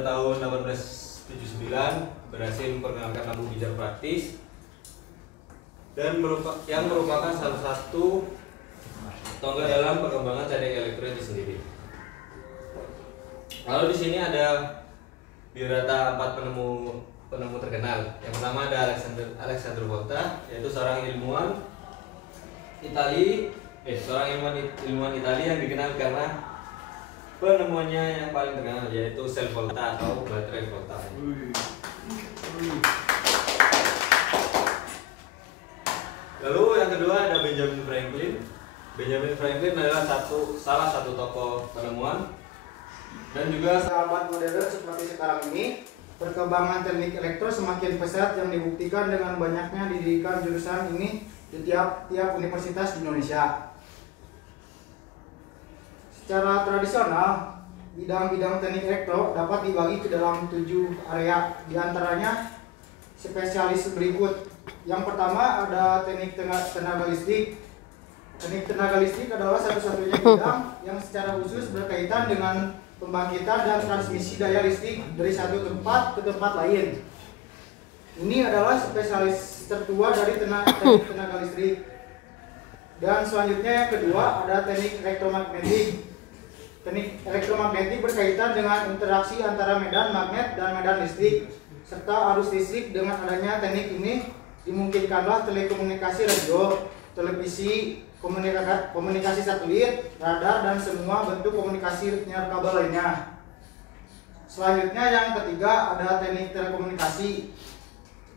pada tahun 1879 berhasil memperkenalkan lampu pijar praktis dan yang merupakan salah satu tonggak dalam perkembangan teknik elektro itu sendiri. Lalu di sini ada biodata 4 penemu terkenal. Yang pertama ada Alessandro Volta, yaitu seorang ilmuwan ilmuwan Italia yang dikenal karena penemuannya yang paling terkenal, yaitu sel volta atau baterai volta. Lalu yang kedua ada Benjamin Franklin. Benjamin Franklin adalah salah satu tokoh penemuan dan juga sahabat modern seperti sekarang ini. Perkembangan teknik elektro semakin pesat yang dibuktikan dengan banyaknya didirikan jurusan ini di tiap universitas di Indonesia. Secara tradisional, bidang-bidang teknik elektro dapat dibagi ke dalam 7 area, diantaranya spesialis berikut. Yang pertama ada teknik tenaga listrik. Teknik tenaga listrik adalah satu-satunya bidang yang secara khusus berkaitan dengan pembangkitan dan transmisi daya listrik dari satu tempat ke tempat lain. Ini adalah spesialis tertua dari teknik tenaga listrik. Dan selanjutnya yang kedua ada teknik elektromagnetik. Teknik elektromagnetik berkaitan dengan interaksi antara medan magnet dan medan listrik serta arus listrik. Dengan adanya teknik ini dimungkinkanlah telekomunikasi radio, televisi, komunikasi satelit, radar, dan semua bentuk komunikasi penyiar kabel lainnya. Selanjutnya yang ketiga ada teknik telekomunikasi.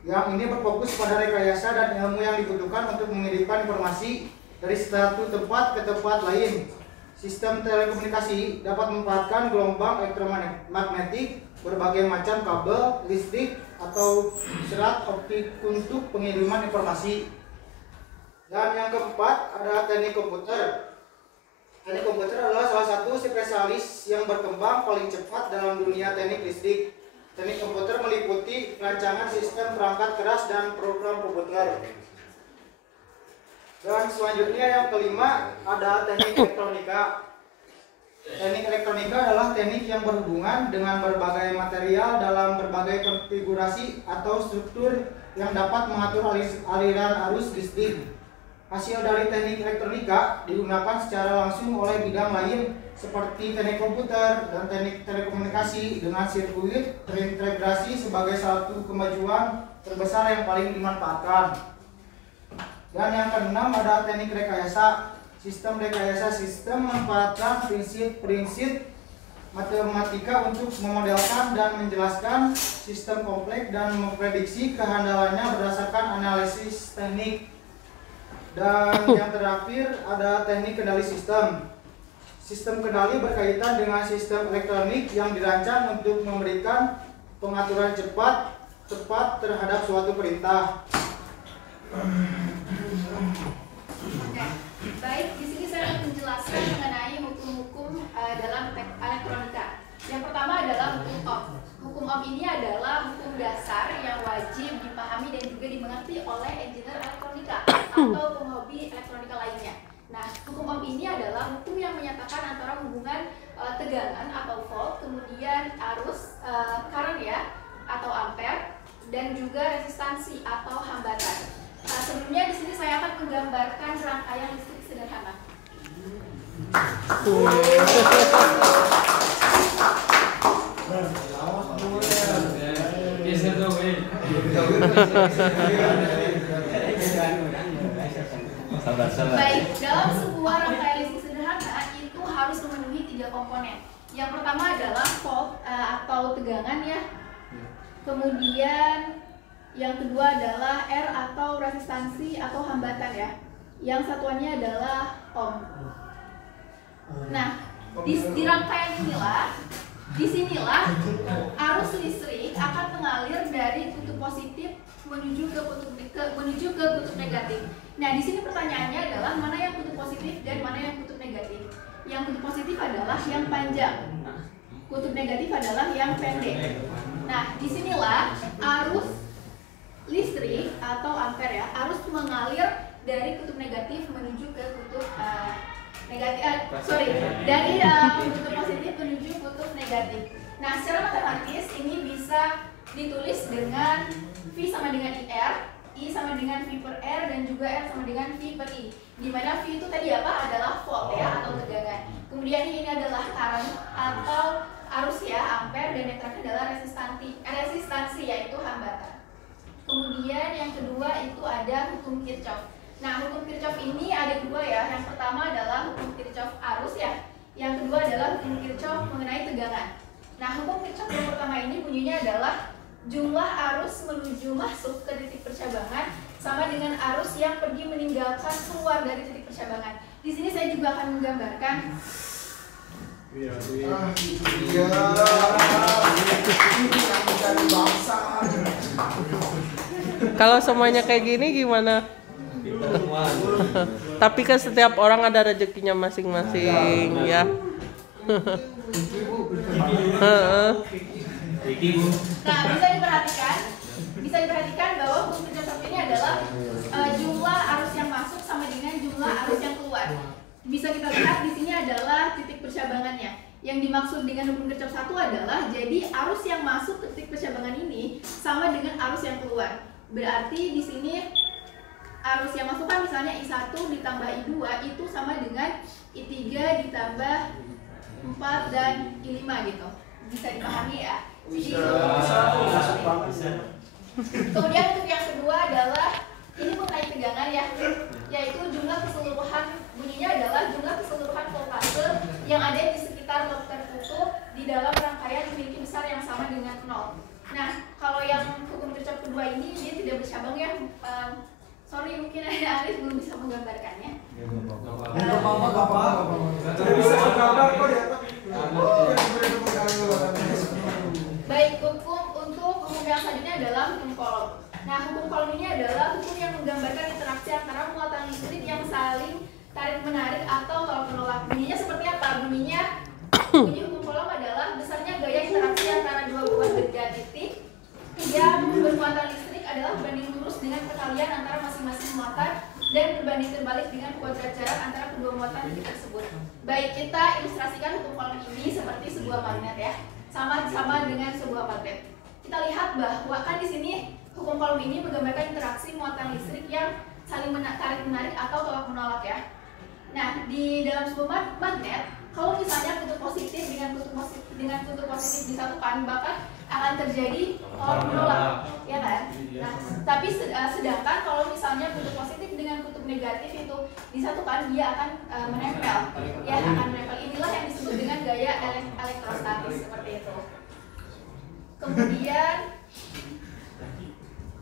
Yang ini berfokus pada rekayasa dan ilmu yang dibutuhkan untuk mengirimkan informasi dari satu tempat ke tempat lain. Sistem telekomunikasi dapat memanfaatkan gelombang elektromagnetik, berbagai macam kabel, listrik, atau serat optik untuk pengiriman informasi. Dan yang keempat ada teknik komputer. Teknik komputer adalah salah satu spesialis yang berkembang paling cepat dalam dunia teknik listrik. Teknik komputer meliputi perancangan sistem perangkat keras dan program komputer. Dan selanjutnya yang kelima ada teknik elektronika. Teknik elektronika adalah teknik yang berhubungan dengan berbagai material dalam berbagai konfigurasi atau struktur yang dapat mengatur aliran arus listrik. Hasil dari teknik elektronika digunakan secara langsung oleh bidang lain seperti teknik komputer dan teknik telekomunikasi dengan sirkuit terintegrasi sebagai satu kemajuan terbesar yang paling dimanfaatkan. Dan yang keenam ada teknik rekayasa. Sistem rekayasa memanfaatkan prinsip-prinsip matematika untuk memodelkan dan menjelaskan sistem kompleks dan memprediksi kehandalannya berdasarkan analisis teknik. Dan yang terakhir ada teknik kendali sistem. Sistem kendali berkaitan dengan sistem elektronik yang dirancang untuk memberikan pengaturan tepat terhadap suatu perintah. Baik, di sini saya akan menjelaskan mengenai hukum-hukum dalam elektronika. Yang pertama adalah hukum Ohm. Hukum Ohm ini adalah hukum dasar yang wajib dipahami dan juga dimengerti oleh engineer elektronika atau penghobi elektronika lainnya. Nah, hukum Ohm ini adalah hukum yang menyatakan antara hubungan tegangan atau volt, kemudian arus, current ya, atau ampere, dan juga resistansi atau hambatan. Sebelumnya di sini saya akan menggambarkan rangkaian listrik sederhana. Baik, dalam sebuah rangkaian listrik sederhana itu harus memenuhi 3 komponen. Yang pertama adalah volt atau tegangan ya. Kemudian yang kedua adalah R atau resistansi atau hambatan ya. Yang satuannya adalah ohm. Nah, di rangkaian inilah, disinilah arus listrik akan mengalir dari kutub positif menuju ke kutub negatif. Nah, di sini pertanyaannya adalah mana yang kutub positif dan mana yang kutub negatif. Yang kutub positif adalah yang panjang, kutub negatif adalah yang pendek. Nah, disinilah arus listrik atau ampere ya, arus mengalir dari kutub negatif menuju ke kutub dari kutub positif menuju kutub negatif. Nah, secara matematis ditulis dengan V sama dengan IR, I sama dengan V per R, dan juga R sama dengan V per I. Dimana V itu tadi apa? Adalah volt ya, atau tegangan. Kemudian ini adalah current atau arus ya, ampere, dan yang terakhir adalah resistansi yaitu hambatan. Kemudian yang kedua itu ada hukum Kirchhoff. Nah, hukum Kirchhoff ini ada dua ya. Yang pertama adalah hukum Kirchhoff arus ya. Yang kedua adalah hukum Kirchhoff mengenai tegangan. Nah, hukum Kirchhoff yang pertama ini bunyinya adalah jumlah arus menuju masuk ke titik percabangan sama dengan arus yang pergi meninggalkan keluar dari titik percabangan. Di sini saya juga akan menggambarkan. Kalau semuanya kayak gini gimana? Tapi kan setiap orang ada rezekinya masing-masing ya. Nah, bisa diperhatikan bahwa hukum Kirchhoff ini adalah jumlah arus yang masuk sama dengan jumlah arus yang keluar. Bisa kita lihat di sini adalah titik percabangannya. Yang dimaksud dengan hukum Kirchhoff 1 adalah jadi arus yang masuk ke titik percabangan ini sama dengan arus yang keluar. Berarti di sini arus yang masuk kan misalnya I1 ditambah I2 itu sama dengan I3 ditambah 4 dan I5 gitu. Bisa dipahami ya? Kemudian untuk yang kedua adalah ini mengenai tegangan ya, yaitu jumlah keseluruhan, bunyinya adalah jumlah keseluruhan voltase yang ada di sekitar loop tertutup di dalam rangkaian memiliki besar yang sama dengan 0. Nah, kalau yang hukum Kirchhoff kedua ini dia tidak bercabang ya. Sorry, mungkin ada Arif belum bisa menggambarkannya. Tidak bisa menggambar kok ya. Baik, untuk hukum yang selanjutnya adalah hukum Coulomb. Nah, hukum Coulomb ini adalah hukum yang menggambarkan interaksi antara muatan listrik yang saling tarik-menarik atau tolak-menolak. Bunyinya seperti apa? Bunyi hukum Coulomb adalah besarnya gaya interaksi antara dua buah benda titik yang bermuatan listrik adalah berbanding lurus dengan perkalian antara masing-masing muatan dan berbanding terbalik dengan kuadrat jarak antara kedua muatan titik tersebut. Baik, kita ilustrasikan hukum Coulomb ini seperti sebuah magnet ya. Sama dengan sebuah magnet. Kita lihat bahwa kan di sini hukum Coulomb ini menggambarkan interaksi muatan listrik yang saling tarik-menarik atau tolak-menolak ya. Nah, di dalam sebuah magnet, kalau misalnya kutub positif dengan kutub positif disatukan, bahkan akan terjadi tolak-menolak, ya kan? Nah, tapi sedangkan kalau misalnya kutub positif dengan kutub negatif itu disatukan, dia akan menempel, ya akan menempel. Inilah yang disebut dengan gaya elektrostatis seperti itu. Kemudian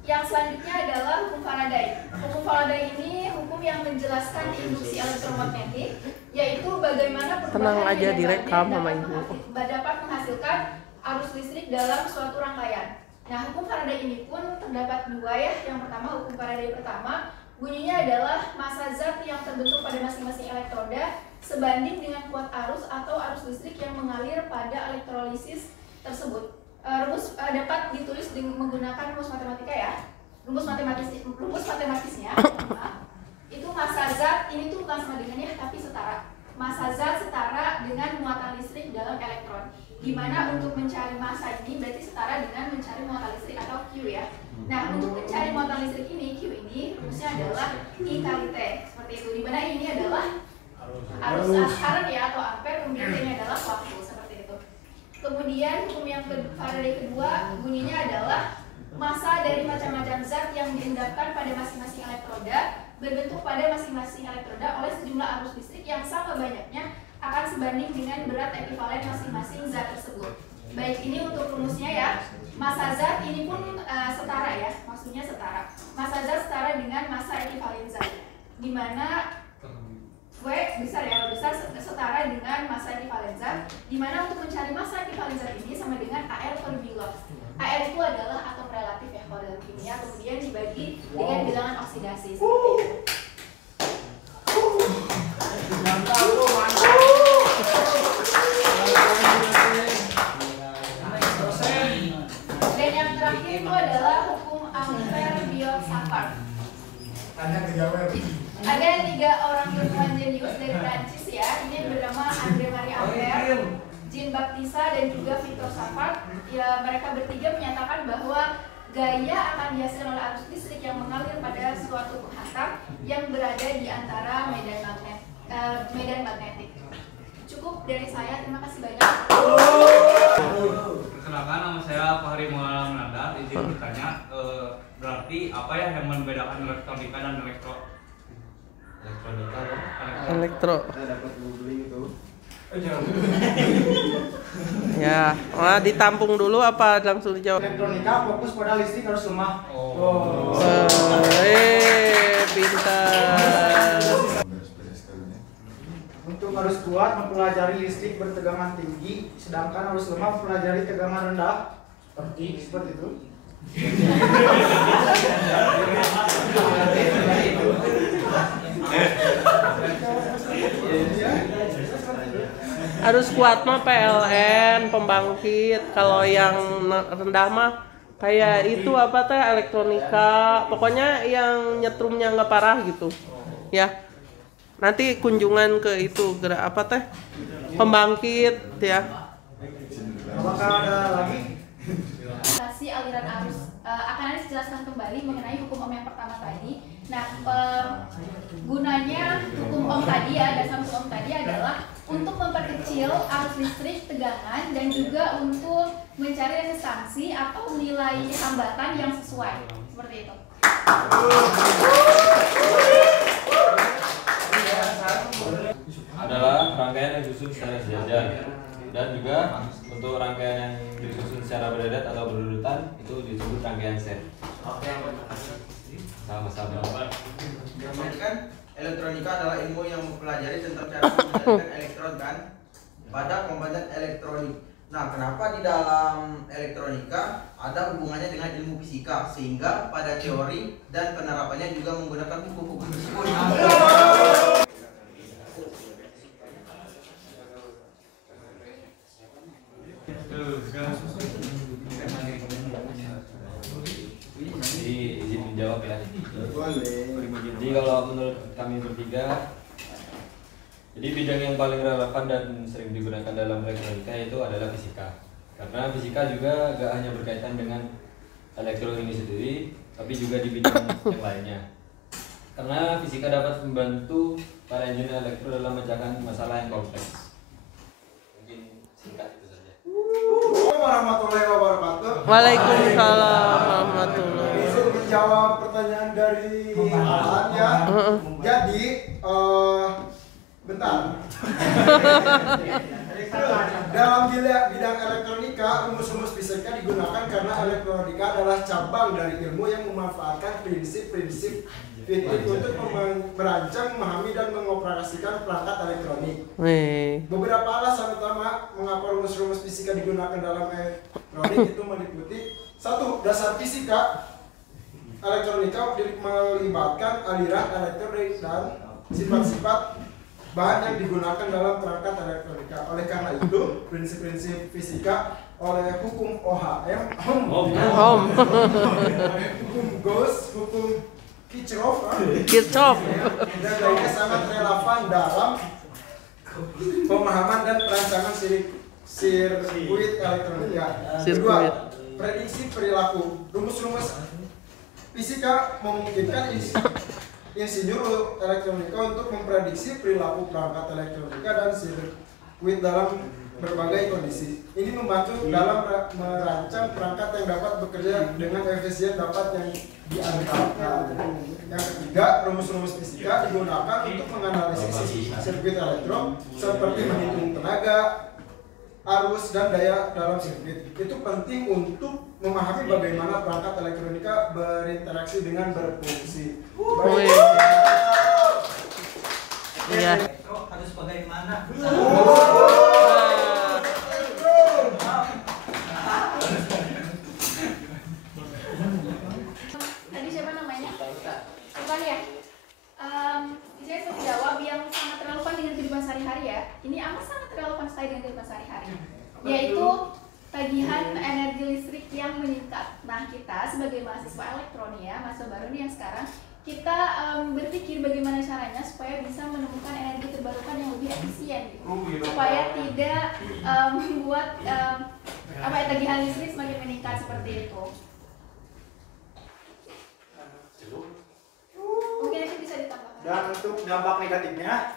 yang selanjutnya adalah hukum Faraday. Hukum Faraday ini hukum yang menjelaskan induksi elektromagnetik, yaitu bagaimana perubahan medan magnet dapat menghasilkan arus listrik dalam suatu rangkaian. Nah, hukum Faraday ini pun terdapat dua ya. Yang pertama, hukum Faraday pertama, bunyinya adalah massa zat yang terbentuk pada masing-masing elektroda sebanding dengan kuat arus atau arus listrik yang mengalir pada elektrolisis tersebut. Rumus dapat ditulis dengan menggunakan rumus matematika ya. Rumus matematisnya itu massa zat ini tuh bukan sama dengan ya, tapi setara. Massa zat setara dengan muatan listrik dalam elektron. Dimana untuk mencari massa ini berarti setara dengan mencari muatan listrik atau Q ya. Nah, untuk mencari muatan listrik ini, Q ini rumusnya adalah I kali T seperti itu. Dimana ini adalah arus current ya atau ampere, kemudian ini adalah waktu seperti itu. Kemudian hukum yang Faraday kedua bunyinya adalah massa dari macam-macam zat yang diendapkan pada masing-masing elektroda berbentuk pada masing-masing elektroda oleh sejumlah arus listrik yang sama banyaknya akan sebanding dengan berat ekivalen masing-masing zat tersebut. Baik, ini untuk rumusnya ya. Massa zat ini pun setara ya, maksudnya setara. Massa zat setara dengan massa ekivalen zat, di mana V besar ya, besar setara dengan massa ekivalen zat, di mana untuk mencari massa ekivalen zat ini sama dengan AR per bilos. AR itu adalah atom relatif ya kalau dalam kimia, kemudian dibagi dengan bilangan oksidasi seperti itu. Dan yang terakhir itu adalah hukum Ampère-Biot-Savart. Ada 3 orang ilmuwan jenius dari Prancis ya. Ini bernama André Marie Ampère, Jean Baptista dan juga Victor Savart. Ya, mereka bertiga menyatakan bahwa gaya akan dihasilkan oleh arus listrik yang mengalir pada suatu penghantar yang berada di antara medan magnetik. Cukup dari saya, terima kasih banyak. Perkenalkan, nama saya Fahri Maulana Munandar. Izin bertanya, berarti apa ya yang membedakan elektronika dan elektronika Elektro. Kita dapat googling itu. Ya, ditampung dulu apa langsung dijawab? Elektronika fokus pada listrik harus lemah. Pintar. Untuk arus kuat mempelajari listrik bertegangan tinggi, sedangkan arus lemah mempelajari tegangan rendah. Seperti itu. Arus kuat mah PLN, pembangkit. Kalau yang rendah mah kayak itu apa teh, elektronika. Pokoknya yang nyetrumnya nggak parah gitu. Ya. Nanti kunjungan ke itu gerak apa teh? Pembangkit ya. Apakah ada lagi? Aliran arus akan Anies jelaskan kembali mengenai hukum ohm yang pertama tadi. Nah, gunanya hukum ohm tadi ya, dasar hukum ohm tadi adalah untuk memperkecil arus listrik tegangan dan juga untuk mencari resistansi atau nilai hambatan yang sesuai. Seperti itu. adalah rangkaian yang disusun secara sejajar, dan juga untuk rangkaian yang disusun secara beradat atau berurutan itu disebut rangkaian set. Sama-sama. Berarti kan elektronika adalah ilmu yang mempelajari tentang cara mengendalikan elektron kan pada komponen elektronik. Nah, kenapa di dalam elektronika ada hubungannya dengan ilmu fisika, sehingga pada teori dan penerapannya juga menggunakan hukum-hukum tersebut. Jadi izin menjawab ya. Jadi kalau menurut kami bertiga, jadi bidang yang paling relevan dan sering digunakan dalam elektronika itu adalah fisika. Karena fisika juga gak hanya berkaitan dengan elektro ini sendiri, tapi juga di bidang yang lainnya. Karena fisika dapat membantu para engineer elektro dalam memecahkan masalah yang kompleks. Mungkin singkat itu saja. Warahmatullahi wabarakatuh. Waalaikumsalam warahmatullahi. Izin menjawab pertanyaan dari Alan ya. Jadi bentar. Dalam bidang elektronika, rumus-rumus fisika digunakan karena elektronika adalah cabang dari ilmu yang memanfaatkan prinsip-prinsip fisik untuk merancang, memahami, dan mengoperasikan perangkat elektronik. Beberapa alasan utama mengapa rumus-rumus fisika digunakan dalam elektronik itu meliputi: 1. Dasar fisika. Elektronika melibatkan aliran elektronik dan sifat-sifat bahan yang digunakan dalam perangkat elektronika. Oleh karena itu, prinsip-prinsip fisika oleh hukum OHM, hukum Gauss, hukum Kirchhoff, dan lainnya sangat relevan dalam pemahaman dan perancangan sirkuit elektronika. Kedua, prediksi perilaku. Rumus-rumus fisika memungkinkan insinyur elektronika untuk memprediksi perilaku perangkat elektronika dan sirkuit dalam berbagai kondisi. Ini membantu dalam merancang perangkat yang dapat bekerja dengan efisien dapat yang diantarkan. Yang ketiga, rumus-rumus fisika digunakan untuk menganalisis sirkuit elektro seperti menghitung tenaga, arus, dan daya dalam sirkuit. Itu penting untuk memahami bagaimana perangkat elektronika berinteraksi dengan berfungsi. Iya. Harus bagaimana? Tadi siapa namanya? Bukan ya? Saya mau jawab yang sangat relevan dengan kehidupan sehari-hari ya. Ini amat sangat relevan sekali dengan kehidupan sehari-hari. Yaitu tagihan energi listrik yang meningkat. Nah, kita sebagai mahasiswa elektronik ya, mahasiswa baru nih yang sekarang, kita berpikir bagaimana caranya supaya bisa menemukan energi terbarukan yang lebih efisien gitu. Supaya tidak membuat tagihan listrik semakin meningkat seperti itu. dampak negatifnya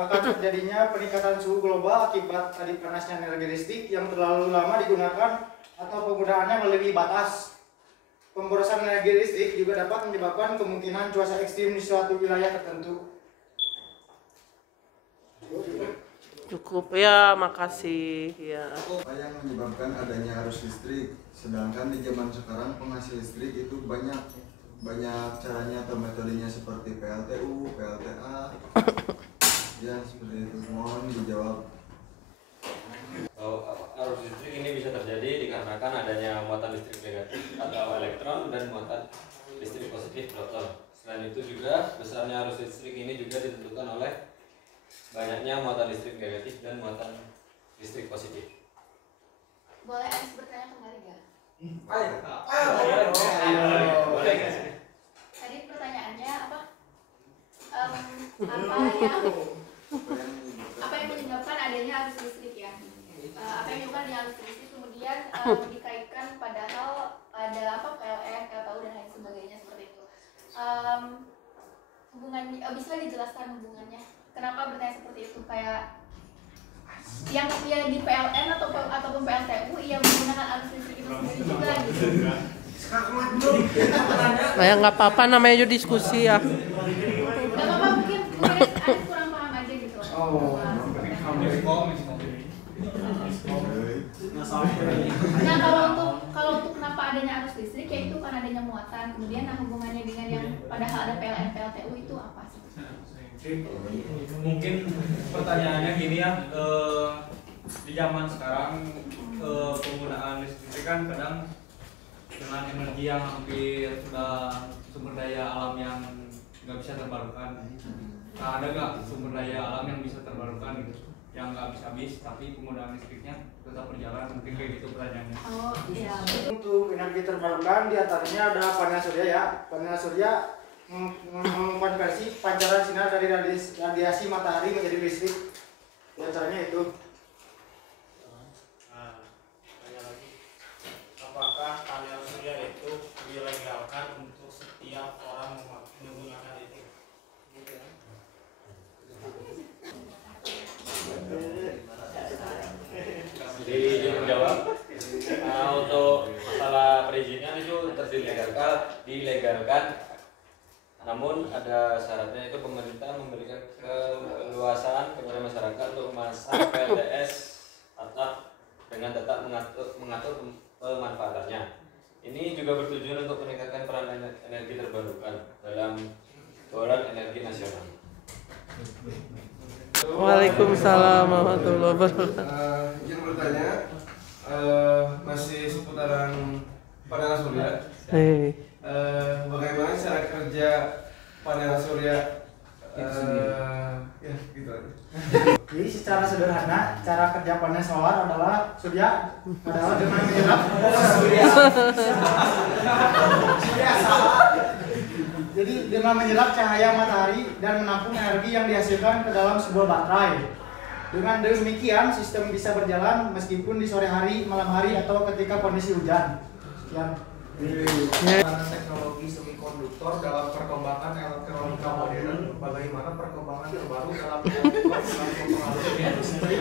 akan terjadinya peningkatan suhu global akibat tadi panasnya energi listrik yang terlalu lama digunakan atau penggunaannya melebihi batas. Pemborosan energi listrik juga dapat menyebabkan kemungkinan cuaca ekstrim di suatu wilayah tertentu. Cukup ya, makasih ya. Apa yang menyebabkan adanya arus listrik? Sedangkan di zaman sekarang penghasil listrik itu banyak caranya atau metodenya seperti PLTU, PLTA. Ya seperti itu. Mohon dijawab. Arus listrik ini bisa terjadi dikarenakan adanya muatan listrik negatif atau elektron dan muatan listrik positif proton. Selain itu juga besarnya arus listrik ini juga ditentukan oleh banyaknya muatan listrik negatif dan muatan listrik positif. Boleh Anis bertanya kembali nggak? Boleh guys. Tadi pertanyaannya apa? Apa yang menyebabkan adanya arus listrik ya? Apa yang menyebabkan adanya arus listrik kemudian dikaitkan padahal ada apa PLN, KPU dan lain sebagainya seperti itu. Hubungannya bisa dijelaskan hubungannya? Kenapa bertanya seperti itu? Kayak yang ya di PLN ataupun PLTU yang menggunakan arus listrik itu sendiri juga gitu. Nah, ya nggak apa-apa, namanya juga diskusi ya. Gak apa-apa, mungkin ada kurang paham aja gitu. Nah, kalau untuk kenapa adanya arus listrik ya itu karena adanya muatan. Kemudian nah hubungannya dengan yang padahal ada PLN PLTU itu apa sih? Mungkin pertanyaannya gini ya, di zaman sekarang penggunaan listrik kan kadang dengan energi yang hampir sudah sumber daya alam yang nggak bisa terbarukan. Nah, ada nggak sumber daya alam yang bisa terbarukan gitu, yang nggak habis tapi penggunaan listriknya tetap berjalan? Mungkin kayak gitu pertanyaannya. Oh iya. Untuk energi terbarukan diantaranya ada panel surya ya. Panel surya mengkonversi pancaran sinar dari radiasi matahari menjadi listrik. Diantaranya itu. Nah, tanya lagi, apakah panel surya itu dilegalkan untuk setiap orang menggunakan itu? Dijawab. Untuk masalah perizinan itu dilegalkan, namun ada syaratnya, itu pemerintah memberikan keleluasaan kepada masyarakat untuk memasang PLTS atap dengan tetap mengatur pemanfaatannya. Ini juga bertujuan untuk meningkatkan peran energi terbarukan dalam boran energi nasional. Waalaikumsalam warahmatullahi wabarakatuh. Yang bertanya masih seputaran panel surya. Bagaimana cara kerja panel surya? Ya gitu aja. Jadi secara sederhana cara kerja panel solar adalah dengan menyerap Jadi dengan menyerap cahaya matahari dan menampung energi yang dihasilkan ke dalam sebuah baterai. Dengan demikian sistem bisa berjalan meskipun di sore hari, malam hari atau ketika kondisi hujan. Sekian. Teknologi semikonduktor dalam perkembangan elektronika modern, bagaimana perkembangan terbaru dalam mempengaruhi industri